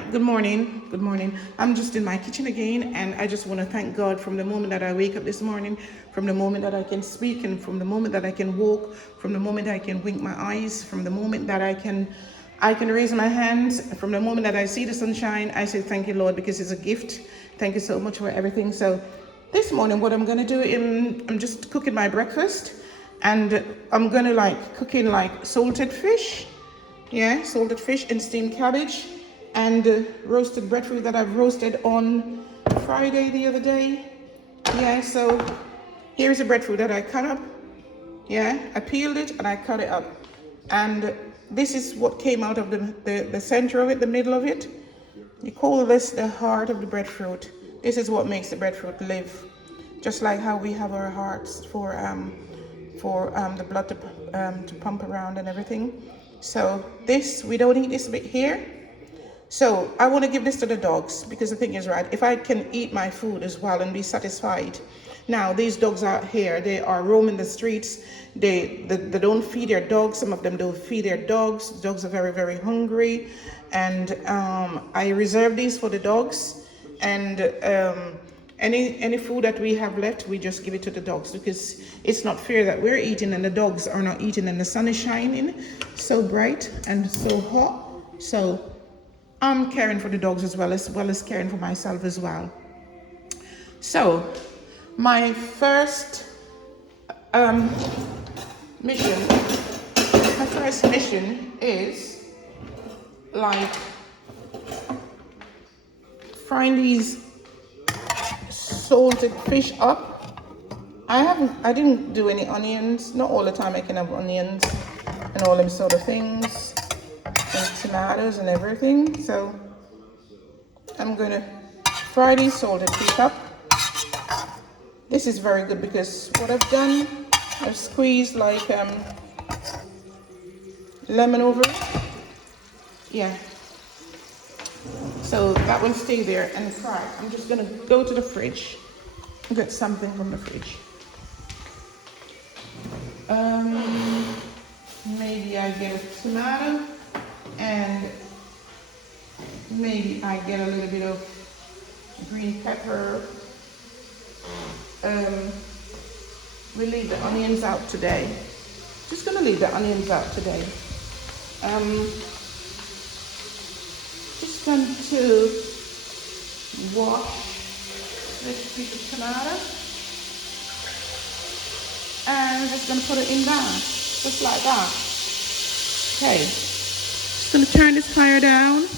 Good morning. Good morning. I'm just in my kitchen again, and I just want to thank God from the moment that I wake up this morning, from the moment that I can speak, and from the moment that I can walk, from the moment I can wink my eyes, from the moment that I can raise my hands, from the moment that I see the sunshine. I say thank you, Lord, because it's a gift. Thank you so much for everything. So this morning, what I'm gonna do, I'm just cooking my breakfast, and I'm gonna cooking salted fish. Yeah, salted fish and steamed cabbage and roasted breadfruit that I've roasted on Friday the other day. Yeah, so here's the breadfruit that I cut up. Yeah, I peeled it and I cut it up. And this is what came out of the center of it, the middle of it. You call this the heart of the breadfruit. This is what makes the breadfruit live. Just like how we have our hearts for the blood to pump around and everything. So this, we don't eat this bit here. So I want to give this to the dogs because the thing is, right, if I can eat my food as well and be satisfied. Now, these dogs out here, they are roaming the streets. They don't feed their dogs. Some of them don't feed their dogs. Dogs are very, very hungry. And I reserve these for the dogs. And any food that we have left, we just give it to the dogs because it's not fair that we're eating and the dogs are not eating and the sun is shining so bright and so hot. So I'm caring for the dogs as well as caring for myself as well. So my first mission is like frying these salted fish up. I didn't do any onions. Not all the time I can have onions and all them sort of things and tomatoes and everything. So I'm gonna fry these salted fish up. This is very good because what I've done, I've squeezed like lemon over it. Yeah. So that will stay there and fry. I'm just gonna go to the fridge and get something from the fridge. Maybe I get a tomato and maybe I get a little bit of green pepper. We leave the onions out today. Just gonna leave the onions out today. Just going to wash this piece of tomato and I'm just gonna put it in there, just like that. Okay, just gonna turn this fire down.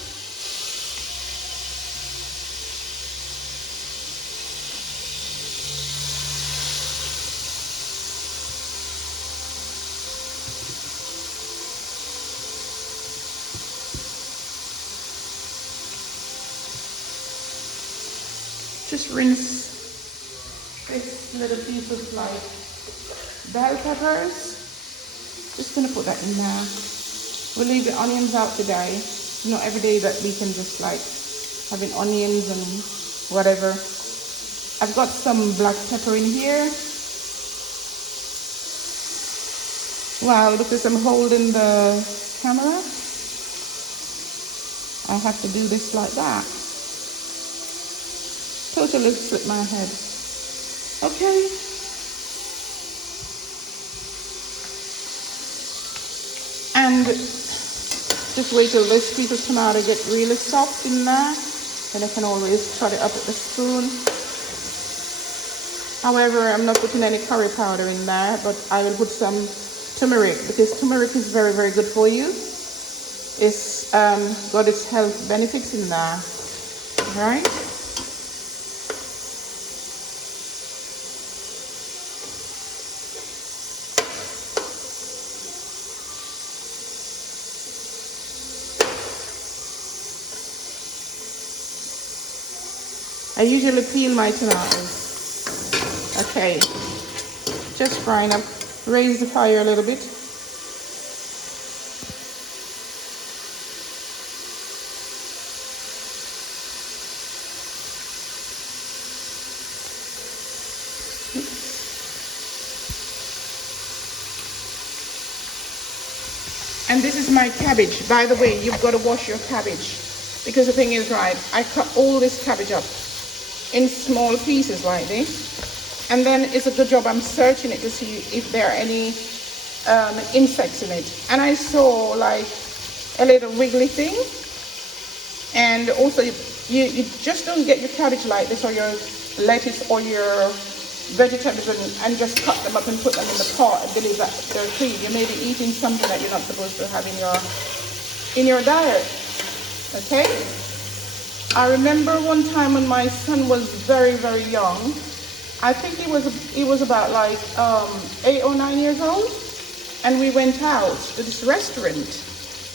Just rinse this little piece of bell peppers. Just gonna put that in there. We'll leave the onions out today. Not every day that we can just having onions and whatever. I've got some black pepper in here. Wow, because I'm holding the camera, I have to do this like that. Totally slipped my head. Okay. And just wait till this piece of tomato get really soft in there. Then I can always cut it up with the spoon. However, I'm not putting any curry powder in there, but I will put some turmeric because turmeric is very, very good for you. It's got its health benefits in there, right? I usually peel my tomatoes. Okay, just frying up. Raise the fire a little bit. And this is my cabbage. By the way, you've got to wash your cabbage Because the thing is, right, I cut all this cabbage up in small pieces like this, and then it's a good job I'm searching it to see if there are any insects in it. And I saw like a little wiggly thing. And also you just don't get your cabbage like this, or your lettuce or your vegetables, and just cut them up and put them in the pot and believe that they're clean. You may be eating something that you're not supposed to have in your diet. Okay? I remember one time when my son was very, very young. I think he was about like 8 or 9 years old, and we went out to this restaurant.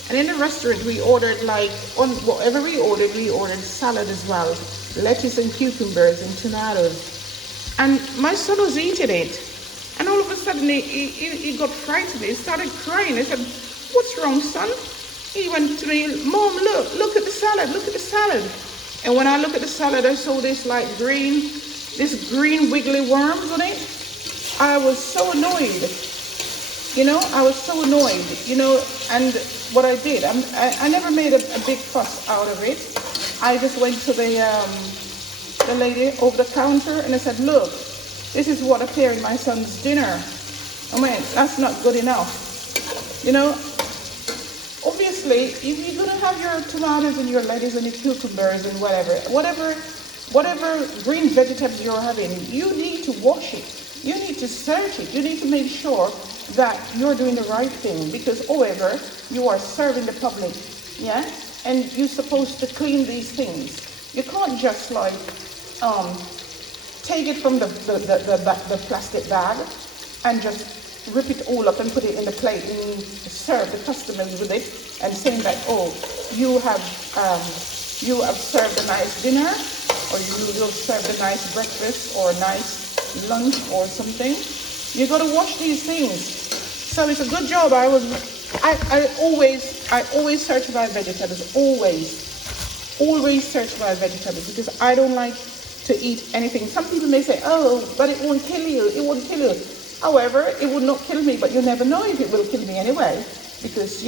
And in the restaurant, we ordered on whatever we ordered salad as well, lettuce and cucumbers and tomatoes. And my son was eating it, and all of a sudden he got frightened. He started crying. I said, "What's wrong, son?" He went to me, "Mom, look at the salad, look at the salad." And when I look at the salad, I saw this green wiggly worms on it. I was so annoyed. I was so annoyed, and what I did, I never made a big fuss out of it. I just went to the lady over the counter and I said, "Look, this is what appeared in my son's dinner. I mean, that's not good enough." Obviously, if you're going to have your tomatoes and your lettuce and your cucumbers and whatever green vegetables you're having, you need to wash it. You need to search it. You need to make sure that you're doing the right thing, because however you are serving the public, yeah, and you're supposed to clean these things. You can't just take it from the plastic bag and just rip it all up and put it in the plate and serve the customers with it, and saying that, "Oh, you have served a nice dinner, or you'll serve a nice breakfast or a nice lunch or something." You got to wash these things. So it's a good job. I always search my vegetables. Always search my vegetables, because I don't like to eat anything. Some people may say, "Oh, but it won't kill you. It won't kill you." However, it would not kill me, but you never know if it will kill me anyway, because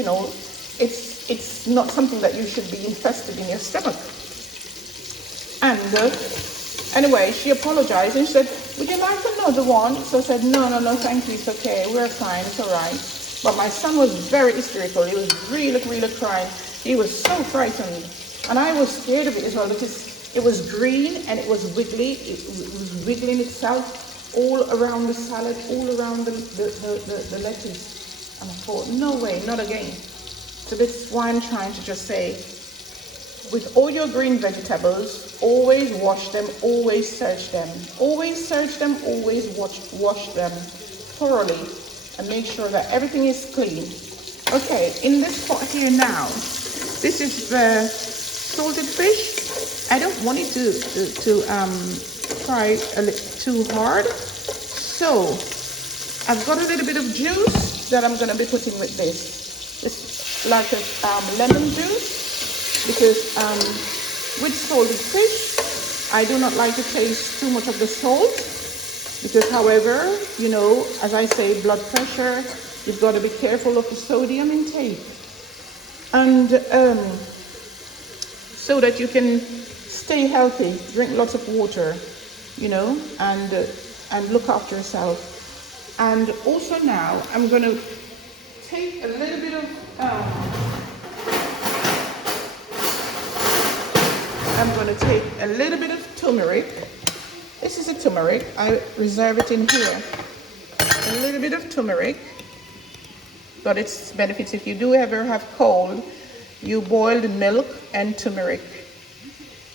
it's not something that you should be infested in your stomach. And anyway, she apologized and she said, "Would you like another one?" So I said, No, thank you, it's okay, we're fine, it's all right. But my son was very hysterical. He was really, really crying. He was so frightened. And I was scared of it as well, because it was green and it was wiggly. It was wiggling itself all around the salad, all around the lettuce. And I thought, no way, not again. So this is why I'm trying to just say, with all your green vegetables, always wash them, always search them. Always search them, always wash them thoroughly, and make sure that everything is clean. Okay, in this pot here now, this is the salted fish. I don't want it to fry a little too hard. So I've got a little bit of juice that I'm going to be putting with this. It's like a lemon juice. Because with salted fish, I do not like to taste too much of the salt, because however, as I say, blood pressure, you've got to be careful of the sodium intake, and so that you can stay healthy, drink lots of water, and look after yourself. And also now I'm going to take a little bit of turmeric. This is a turmeric. I reserve it in here. A little bit of turmeric. Got its benefits. If you do ever have cold, you boil the milk and turmeric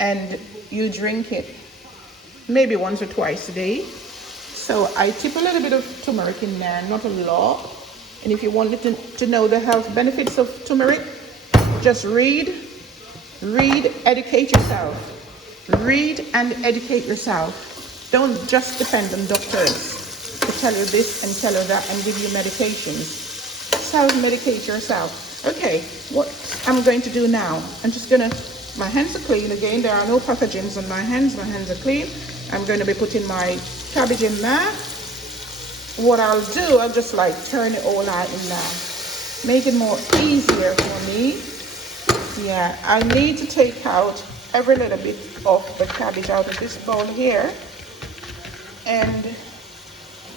and you drink it maybe once or twice a day. So I tip a little bit of turmeric in there, not a lot. And if you wanted to know the health benefits of turmeric, just read, educate yourself. Read and educate yourself. Don't just depend on doctors to tell you this and tell you that and give you medications. Self-medicate yourself. Okay, what I'm going to do now, my hands are clean again. There are no pathogens on my hands. My hands are clean. I'm going to be putting my cabbage in there. What I'll do, I'll just turn it all out in there. Make it more easier for me. Yeah, I need to take out every little bit of the cabbage out of this bowl here, and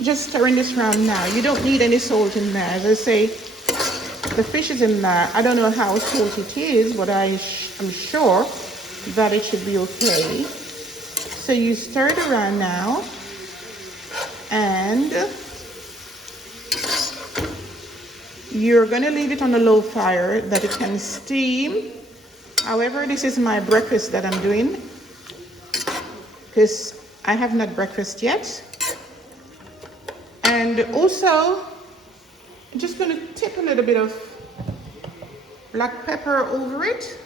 just stirring this around now. You don't need any salt in there. As I say, the fish is in there. I don't know how salty it is, but I'm sure that it should be okay. So you stir it around now, and you're going to leave it on a low fire that it can steam. However, this is my breakfast that I'm doing because I have not breakfast yet. And also, I'm just going to tip a little bit of black pepper over it.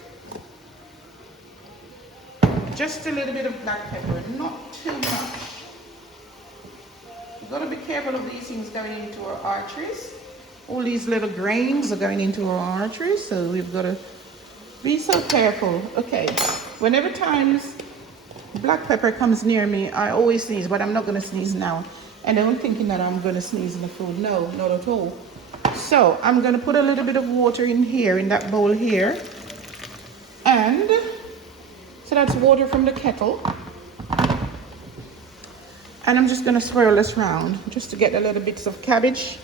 Just a little bit of black pepper, not too much. You've got to be careful of these things going into our arteries. All these little grains are going into our arteries, so we've got to be so careful. Okay, whenever times black pepper comes near me, I always sneeze, but I'm not going to sneeze now. And I'm thinking that I'm going to sneeze in the food. No, not at all. So I'm going to put a little bit of water in here, in that bowl here. And so that's water from the kettle. And I'm just going to swirl this round just to get a little bits of cabbage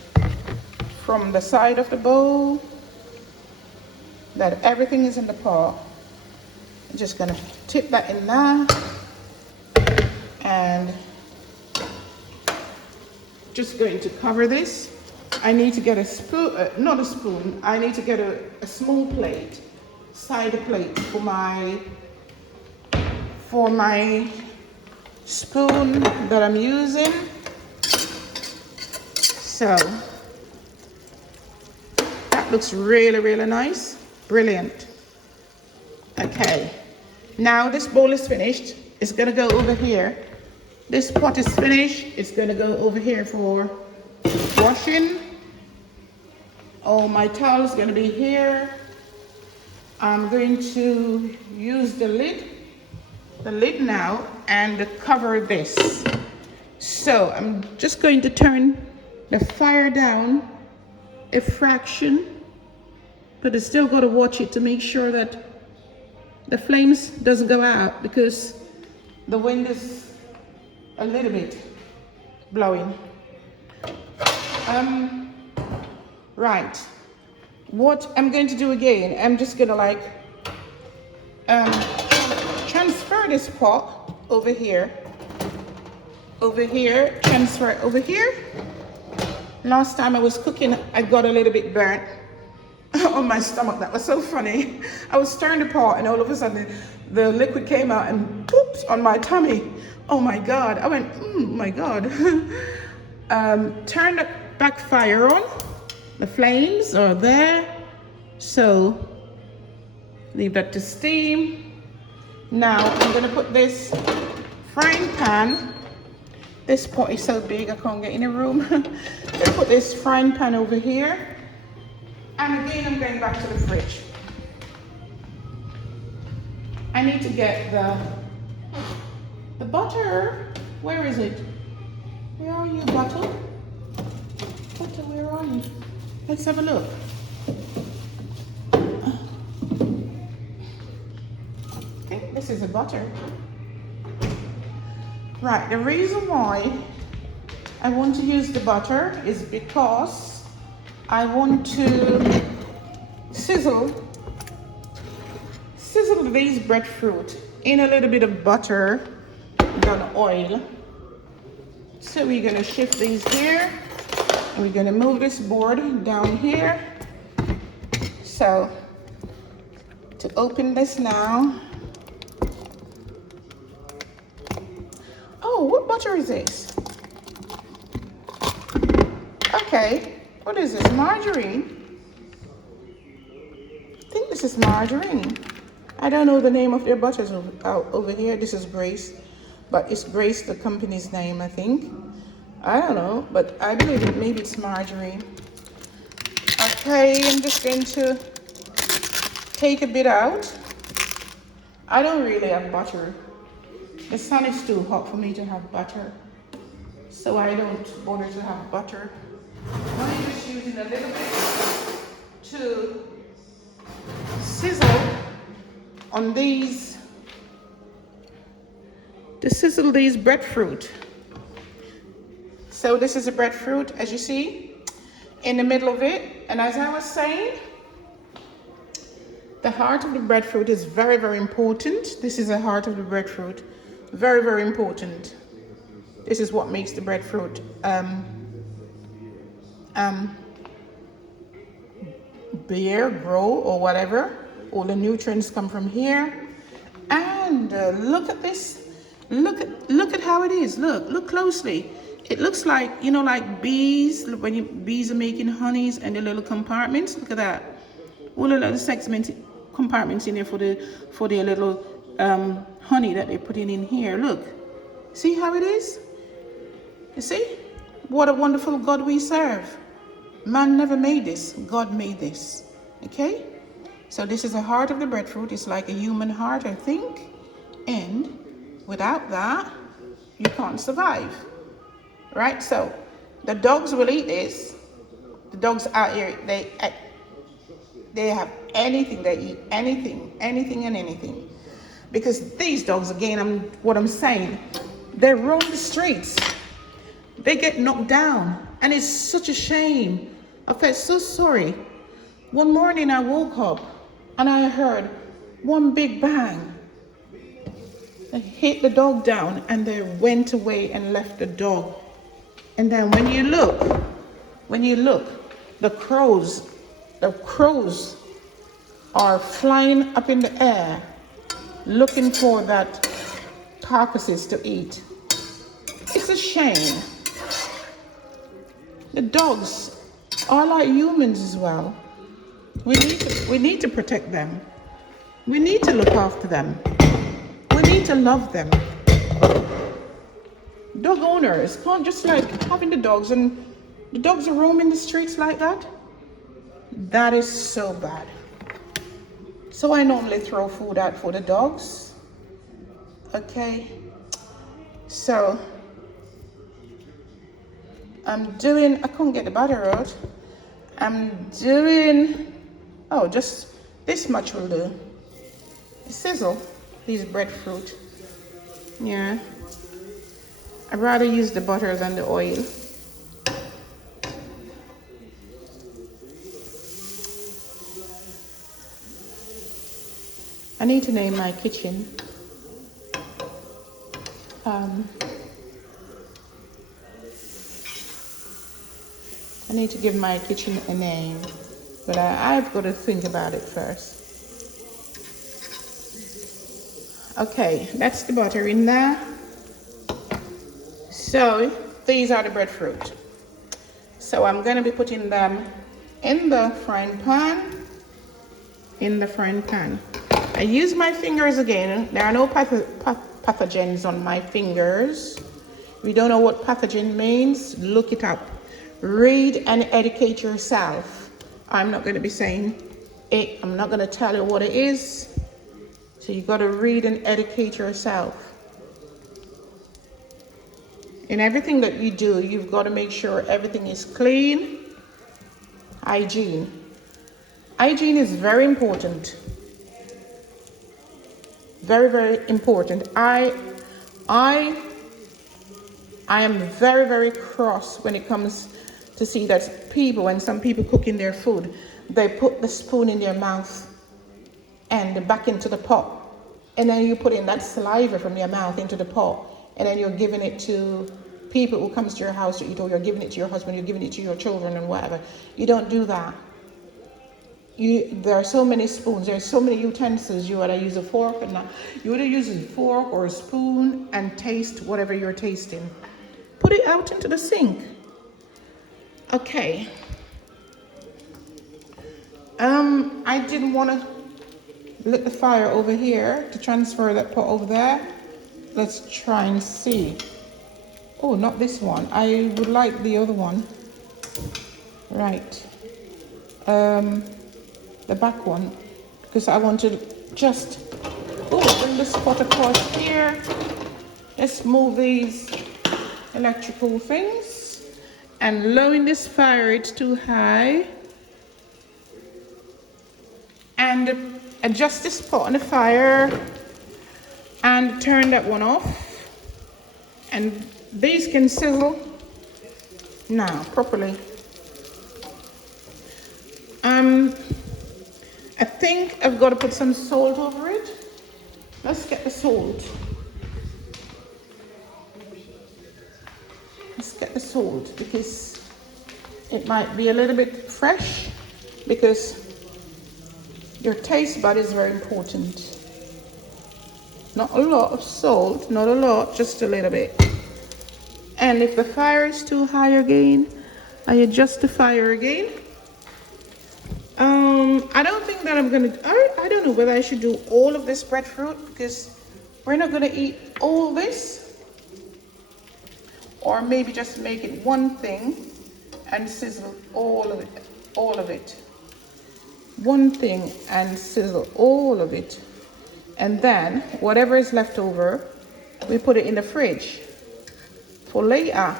from the side of the bowl, that everything is in the pot. I'm just going to tip that in there and just going to cover this. I need to get a spoon, not a spoon, I need to get a small plate, side plate for my spoon that I'm using. So that looks really, really nice. Brilliant. Okay, now this bowl is finished. It's gonna go over here. This pot is finished. It's gonna go over here for washing. Oh, my towel is gonna be here. I'm going to use the lid now and cover this. So I'm just going to turn the fire down a fraction, but I still got to watch it to make sure that the flames doesn't go out because the wind is a little bit blowing. Right, what I'm going to do again, I'm just gonna like transfer this pot over here, transfer it over here. Last time I was cooking, I got a little bit burnt on my stomach. That was so funny. I was stirring the pot and all of a sudden the liquid came out and poops on my tummy. Oh my God, I went, my God. Turn the back fire on. The flames are there. So leave that to steam. Now I'm gonna put this frying pan. This pot is so big I can't get in a room. I'm gonna put this frying pan over here. And again, I'm going back to the fridge. I need to get the butter. Where is it? Where are you, butter? Butter, where are you? Let's have a look. I think this is a butter. Right, the reason why I want to use the butter is because I want to sizzle these breadfruit in a little bit of butter than oil. So we're gonna shift these here, and we're gonna move this board down here. So to open this now. Oh, what butter is this? Okay, what is this, margarine? I think this is margarine. I don't know the name of their butters over here. This is Grace, but it's Grace, the company's name, I think. I don't know, but I believe it, maybe it's margarine. Okay, I'm just going to take a bit out. I don't really have butter. The sun is too hot for me to have butter, so I don't bother to have butter. I'm just using a little bit to sizzle on these, to sizzle these breadfruit. So this is a breadfruit, as you see, in the middle of it. And as I was saying, the heart of the breadfruit is very, very important. This is the heart of the breadfruit. Very, very important. This is what makes the breadfruit bear, grow, or whatever. All the nutrients come from here. And look at this. Look at how it is. Look closely. It looks like, you know, like bees, when bees are making honeys and the little compartments. Look at that. All the little compartments in there for their little honey that they put in here. Look. See how it is? You see? What a wonderful God we serve. Man never made this. God made this. Okay? So this is the heart of the breadfruit. It's like a human heart, I think. And without that, you can't survive. Right? So the dogs will eat this. The dogs out here, they have anything. They eat anything and anything. Because these dogs, again, what I'm saying, they roam the streets. They get knocked down. And it's such a shame. I felt so sorry. One morning I woke up and I heard one big bang. They hit the dog down and they went away and left the dog. And then when you look, the crows are flying up in the air looking for that carcasses to eat. It's a shame. The dogs are like humans as well. We need to protect them. We need to look after them. We need to love them. Dog owners can't just like having the dogs and the dogs are roaming the streets like that. That is so bad. So I normally throw food out for the dogs. Okay. So I couldn't get the butter out. Just this much will do. Sizzle these breadfruit. Yeah. I'd rather use the butter than the oil. I need to name my kitchen. I need to give my kitchen a name, but I've got to think about it first. Okay, that's the butter in there. So these are the breadfruit. So I'm going to be putting them in the frying pan. I use my fingers again. There are no pathogens on my fingers. If you don't know what pathogen means, look it up. Read and educate yourself. I'm not going to be saying it. I'm not going to tell you what it is. So you got to read and educate yourself. In everything that you do, you've got to make sure everything is clean. Hygiene. Hygiene is very important. Very, very important. I am very, very cross when it comes to see that when some people cooking their food, they put the spoon in their mouth and back into the pot. And then you put in that saliva from your mouth into the pot. And then you're giving it to people who comes to your house to eat, or you're giving it to your husband, you're giving it to your children and whatever. You don't do that. There are so many spoons, there are so many utensils. You either use a fork or not. You either use a fork or a spoon and taste whatever you're tasting. Put it out into the sink. Okay. I didn't want to lit the fire over here to transfer that pot over there. Let's try and see. Oh, not this one. I would like the other one. Right. The back one, because I want to just bring this pot across here. Let's move these electrical things and lowering this fire. It's too high, and adjust this pot on the fire and turn that one off. And these can sizzle now properly. I think I've got to put some salt over it. Let's get the salt. Let's get the salt because it might be a little bit fresh, because your taste bud is very important. Not a lot of salt, not a lot, just a little bit. And if the fire is too high again, I adjust the fire again. I don't think that I'm gonna, I don't know whether I should do all of this breadfruit, because we're not gonna eat all this. Or maybe just make it one thing and sizzle all of it. One thing and sizzle all of it. And then whatever is left over, we put it in the fridge for later.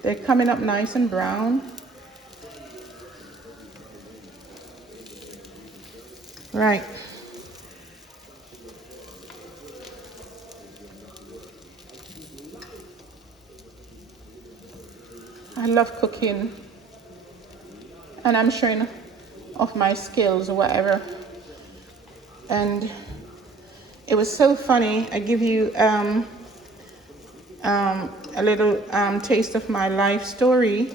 They're coming up nice and brown. Right. I love cooking, and I'm showing off my skills or whatever. And it was so funny. I give you a little taste of my life story.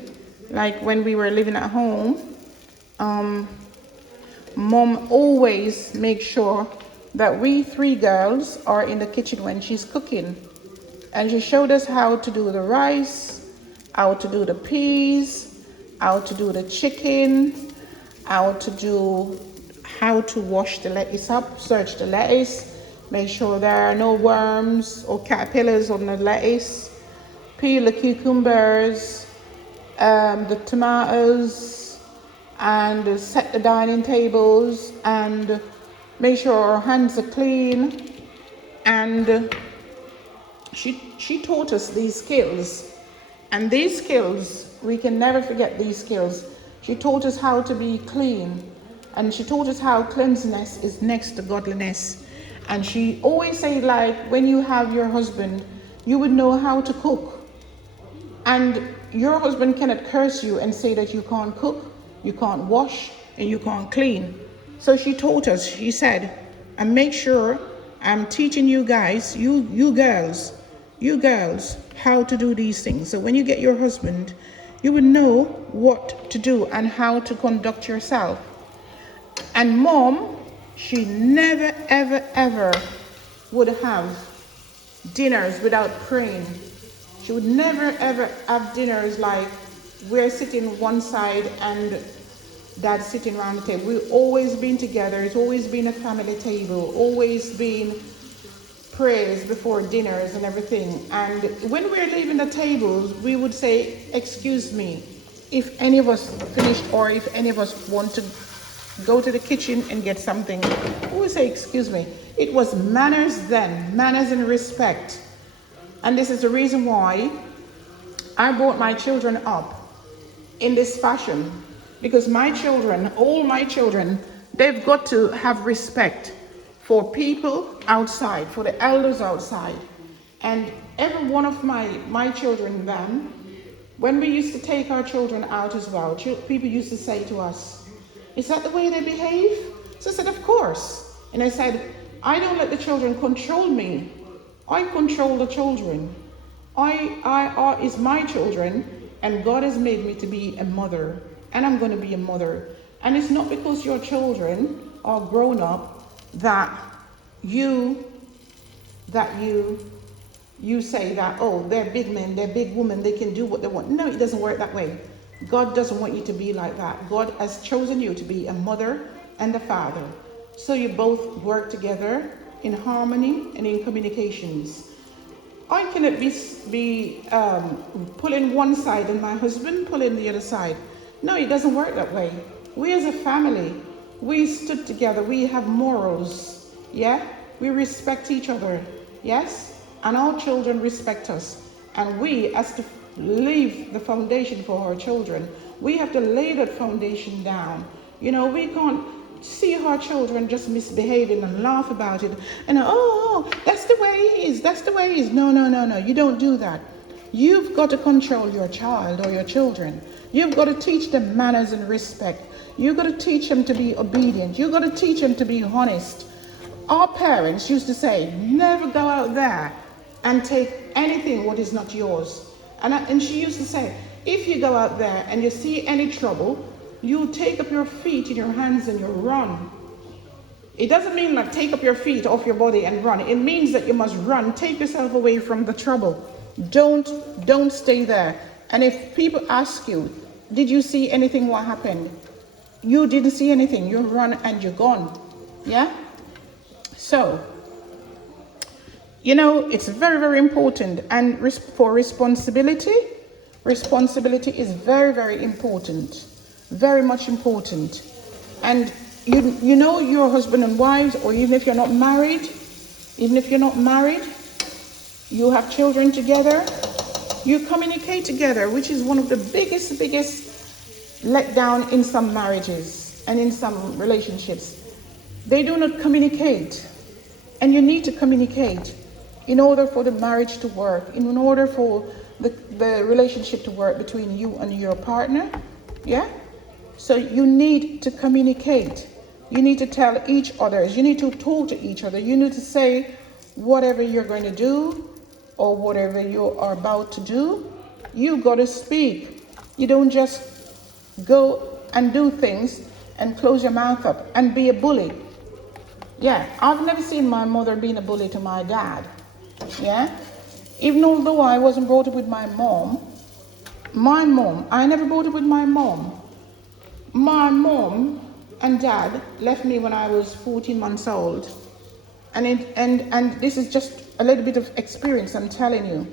Like when we were living at home, Mom always makes sure that we three girls are in the kitchen when she's cooking. And she showed us how to do the rice, how to do the peas, how to do the chicken, how to wash the lettuce up, search the lettuce, make sure there are no worms or caterpillars on the lettuce, peel the cucumbers, the tomatoes, and set the dining tables, and make sure our hands are clean. And she taught us these skills. And these skills, we can never forget these skills. She taught us how to be clean. And she taught us how cleanliness is next to godliness. And she always said, like, when you have your husband, you would know how to cook. And your husband cannot curse you and say that you can't cook, you can't wash, and you can't clean. So she taught us, she said, and make sure I'm teaching you guys, you girls, how to do these things. So when you get your husband, you would know what to do and how to conduct yourself. And Mom, she never, ever, ever would have dinners without praying. She would never, ever have dinners like we're sitting one side and Dad's sitting around the table. We've always been together. It's always been a family table, always been prayers before dinners and everything. And when we're leaving the tables, we would say, excuse me, if any of us finished or if any of us want to go to the kitchen and get something, we would say, excuse me. It was manners then, manners and respect. And this is the reason why I brought my children up in this fashion, because my children, all my children, they've got to have respect for people outside, for the elders outside. And every one of my children then, when we used to take our children out as well, people used to say to us, is that the way they behave? So I said, of course. And I said, I don't let the children control me. I control the children. I is my children, and God has made me to be a mother, and I'm going to be a mother. And it's not because your children are grown up that you say that, oh, they're big men, they're big women, they can do what they want. No, it doesn't work that way. God doesn't want you to be like that. God has chosen you to be a mother and a father. So you both work together in harmony and in communications. I cannot be pulling one side and my husband pulling the other side. No, it doesn't work that way. We as a family, we stood together, we have morals, yeah? We respect each other, yes? And our children respect us. And we, as leave the foundation for our children. We have to lay that foundation down. You know, we can't see our children just misbehaving and laugh about it and that's the way he is, that's the way he is. No, you don't do that. You've got to control your child or your children. You've got to teach them manners and respect. You've got to teach them to be obedient. You've got to teach them to be honest. Our parents used to say, never go out there and take anything what is not yours. And she used to say, if you go out there and you see any trouble, you take up your feet in your hands and you run. It doesn't mean like take up your feet off your body and run. It means that you must run. Take yourself away from the trouble. Don't stay there. And if people ask you, did you see anything? What happened? You didn't see anything. You run and you're gone. Yeah? So, you know, it's very, very important. And for responsibility is very, very important. Very much important. And you know, your husband and wives, or even if you're not married, you have children together, you communicate together, which is one of the biggest letdown in some marriages and in some relationships. They do not communicate. And you need to communicate in order for the marriage to work, in order for the relationship to work between you and your partner. Yeah? So you need to communicate. You need to tell each other. You need to talk to each other. You need to say whatever you're going to do or whatever you are about to do. You got to speak. You don't just go and do things and close your mouth up and be a bully. Yeah, I've never seen my mother being a bully to my dad. Yeah, even although I wasn't brought up with my mom, I never brought up with my mom. My mom and dad left me when I was 14 months old. And this is just a little bit of experience, I'm telling you.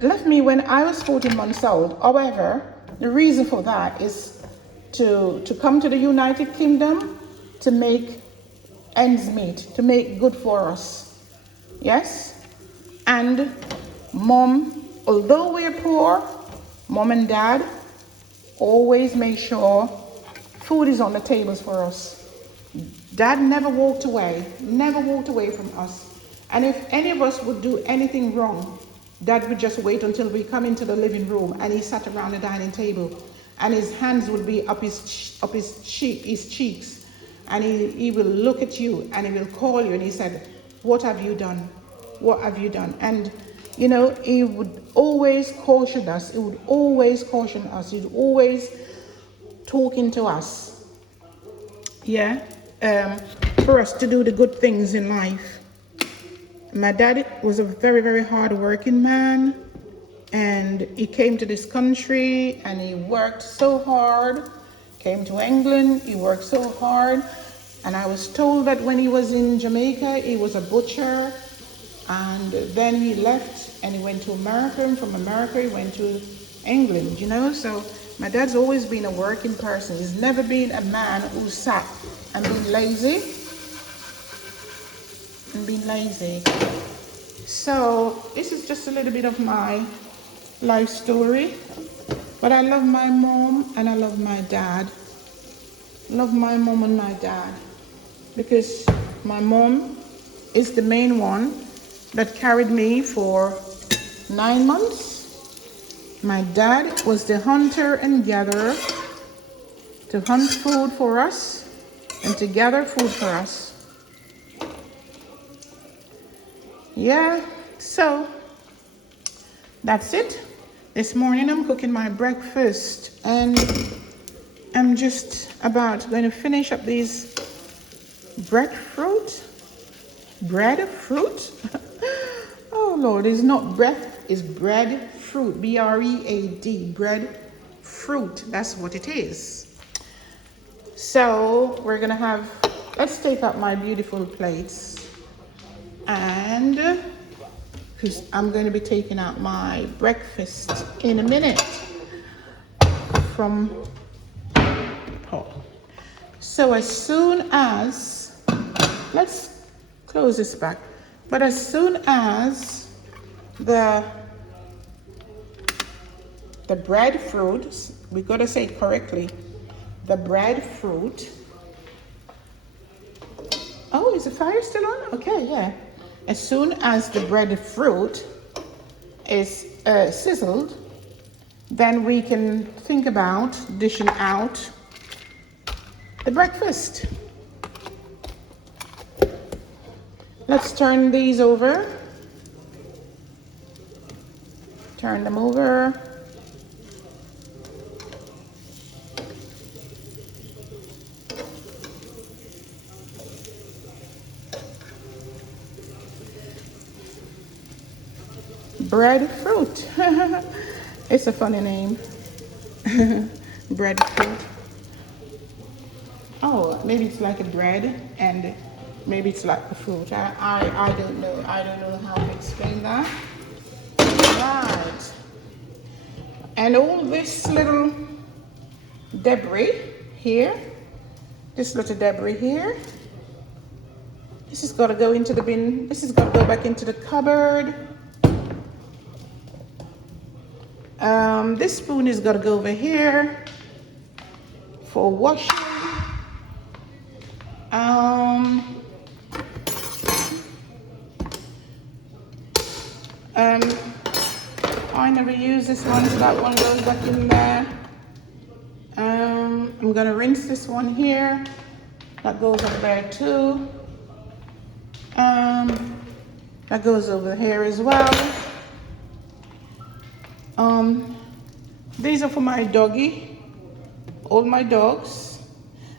Left me when I was 14 months old. However, the reason for that is to come to the United Kingdom to make ends meet, to make good for us. Yes? And mom, although we're poor, mom and dad always make sure food is on the tables for us. Dad never walked away from us. And if any of us would do anything wrong, Dad would just wait until we come into the living room and he sat around the dining table and his hands would be up his cheeks, and he will look at you and he will call you and he said, what have you done? What have you done? And you know, he would always caution us. He would always caution us. He'd always talking to us. Yeah. For us to do the good things in life. My dad was a very, very hard-working man, and he came to this country and he worked so hard. Came to England, he worked so hard, and I was told that when he was in Jamaica, he was a butcher, and then he left and he went to America, and from America he went to England, you know. So my dad's always been a working person. He's never been a man who sat and been lazy. So this is just a little bit of my life story. But I love my mom and I love my dad. Love my mom and my dad. Because my mom is the main one that carried me for 9 months. My dad was the hunter and gatherer to hunt food for us and to gather food for us. Yeah, so that's it. This morning I'm cooking my breakfast and I'm just about going to finish up these breadfruit. Oh Lord, it's not bread, it's breadfruit. B-R-E-A-D, breadfruit. That's what it is. So we're gonna have, let's take out my beautiful plates. And because I'm going to be taking out my breakfast in a minute from Paul. So as soon as, let's close this back, but as soon as the the breadfruit, we got to say it correctly, the breadfruit. Oh, is the fire still on? Okay, yeah. As soon as the breadfruit is sizzled, then we can think about dishing out the breakfast. Let's turn these over. Turn them over. Breadfruit. It's a funny name. Breadfruit. Oh, maybe it's like a bread and maybe it's like a fruit. I don't know. I don't know how to explain that. Right. And all this little debris here, this little debris here, this has got to go into the bin. This has got to go back into the cupboard. This spoon is got to go over here for washing. I never use this one, so that one goes back in there. I'm gonna rinse this one here. That goes over there too. That goes over here as well. These are for my doggy, all my dogs.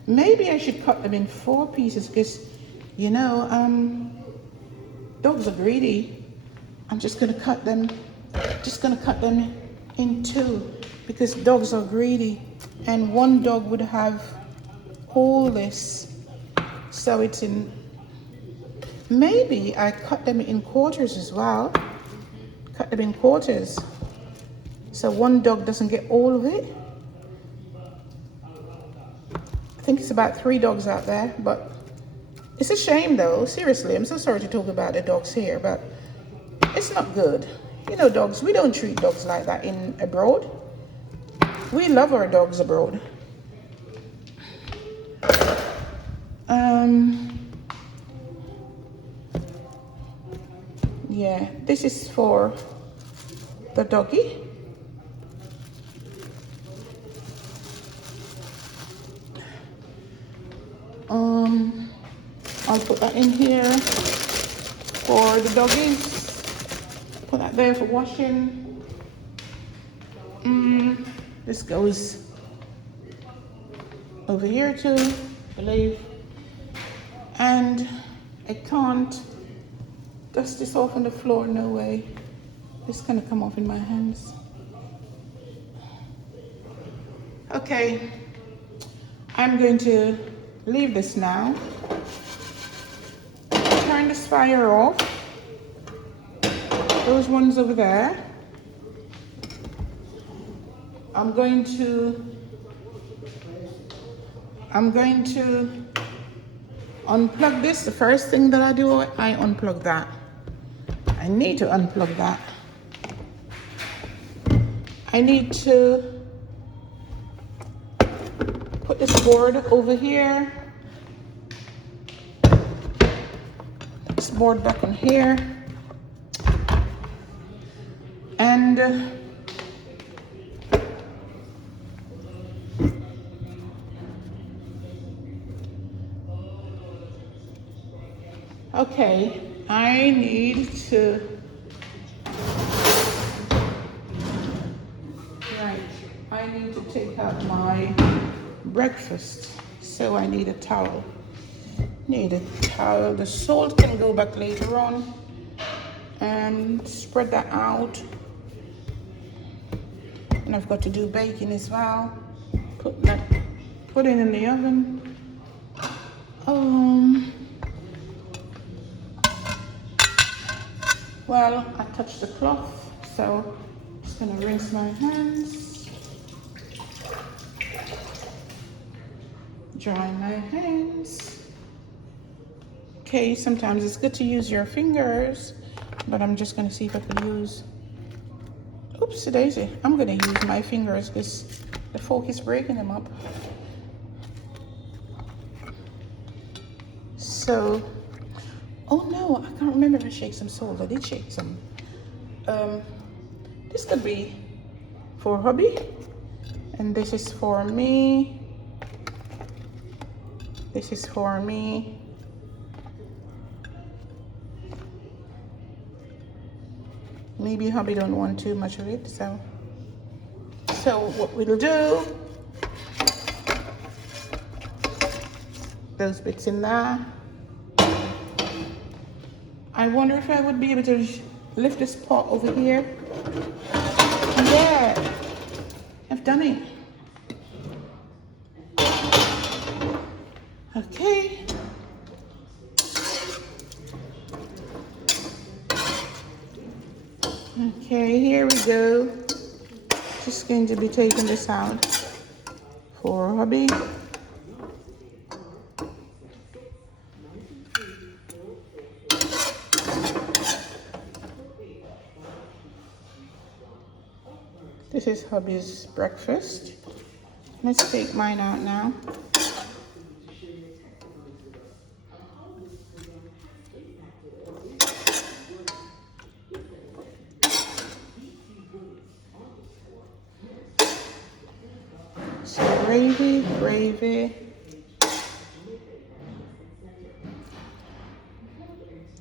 Maybe I should cut them in 4 pieces because, you know, dogs are greedy. I'm just gonna cut them in 2 because dogs are greedy, and one dog would have all this. So it's in, maybe I cut them in quarters as well. Cut them in quarters. So one dog doesn't get all of it. I think it's about 3 dogs out there, but it's a shame though. Seriously, I'm so sorry to talk about the dogs here, but it's not good. You know, dogs, we don't treat dogs like that in abroad. We love our dogs abroad. Yeah, this is for the doggy. I'll put that in here for the doggies. Put that there for washing. This goes over here too, I believe. And I can't dust this off on the floor, no way. It's gonna come off in my hands. Okay, I'm going to leave this now. Turn this fire off. Those ones over there. I'm going to unplug this. The first thing that I do, I unplug that. I need to unplug that. I need to put this board over here. This board back in here. And okay, I need to, I need to take out my breakfast, so I need a towel. The salt can go back later on, and spread that out. And I've got to do baking as well. Put it in the oven. Well, I touched the cloth, so I'm just gonna rinse my hands. Dry my hands. Okay, sometimes it's good to use your fingers, but I'm just gonna see if I can use, Oopsie daisy. I'm gonna use my fingers because the fork is breaking them up. So, oh no, I can't remember if I shake some salt. I did shake some. This could be for hubby, and this is for me. This is for me. Maybe hubby don't want too much of it, so what we'll do, those bits in there. I wonder if I would be able to lift this pot over here. Yeah, I've done it. Okay. Okay, here we go. Just going to be taking this out for hubby. This is hubby's breakfast. Let's take mine out now. So gravy, gravy.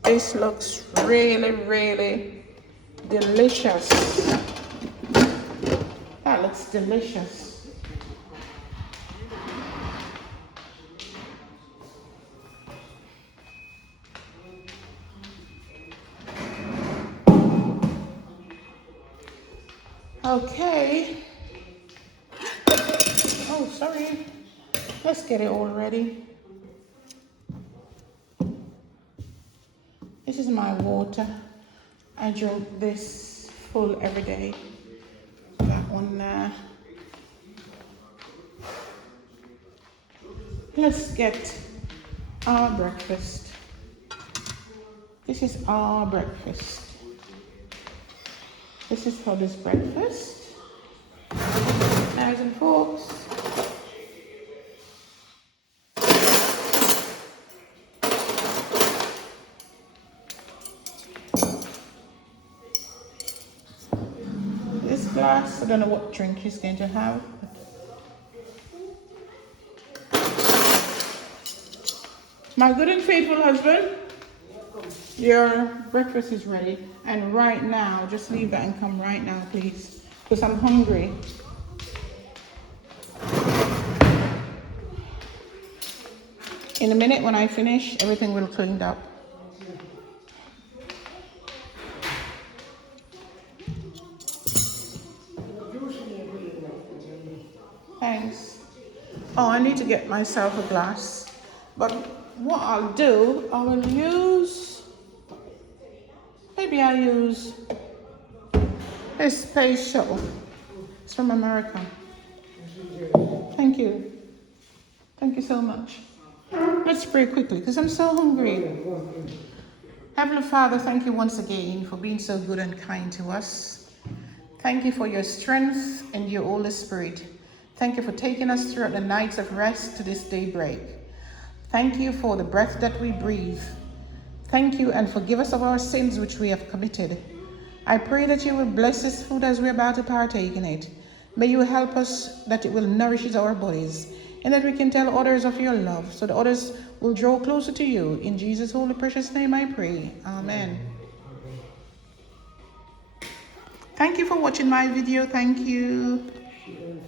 This looks really, really delicious. That looks delicious. Okay. Oh, sorry. Let's get it all ready. This is my water. I drink this full every day. That one there. Let's get our breakfast. This is our breakfast. This is hubby's breakfast. Knives and forks. This glass, I don't know what drink he's going to have. My good and faithful husband, your breakfast is ready. And right now, just leave that and come right now, please, because I'm hungry. In a minute, when I finish, everything will cleaned up. Thanks. Oh, I need to get myself a glass. But what I'll do, I will use, maybe I'll use this space shuttle. It's from America. Thank you. Thank you so much. Let's pray quickly, because I'm so hungry. Heavenly Father, thank you once again for being so good and kind to us. Thank you for your strength and your Holy Spirit. Thank you for taking us throughout the nights of rest to this daybreak. Thank you for the breath that we breathe. Thank you and forgive us of our sins which we have committed. I pray that you will bless this food as we're about to partake in it. May you help us that it will nourish our bodies and that we can tell others of your love so that others will draw closer to you. In Jesus' holy precious name I pray. Amen. Thank you for watching my video. Thank you.